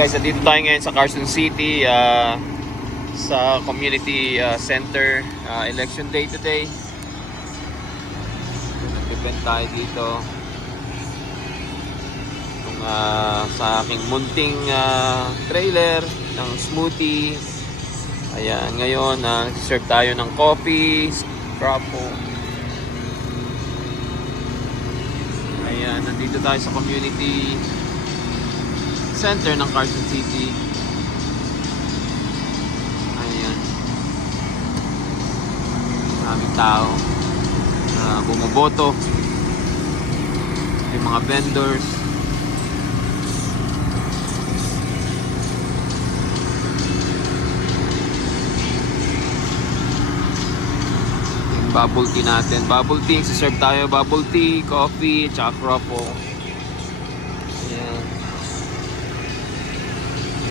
guys, dito tayo ngayon sa Carson City, sa community center. Election day today. Nag-event tayo dito. Sa aking munting trailer ng smoothie. Ayan, ngayon nag-serve tayo ng coffee, crappo. Ayan, nandito tayo sa community center ng Carson City. Ayan, maraming tao na bumoboto, yung mga vendors. Yung bubble tea natin, bubble tea, serve tayo bubble tea, coffee, tsaka crappo.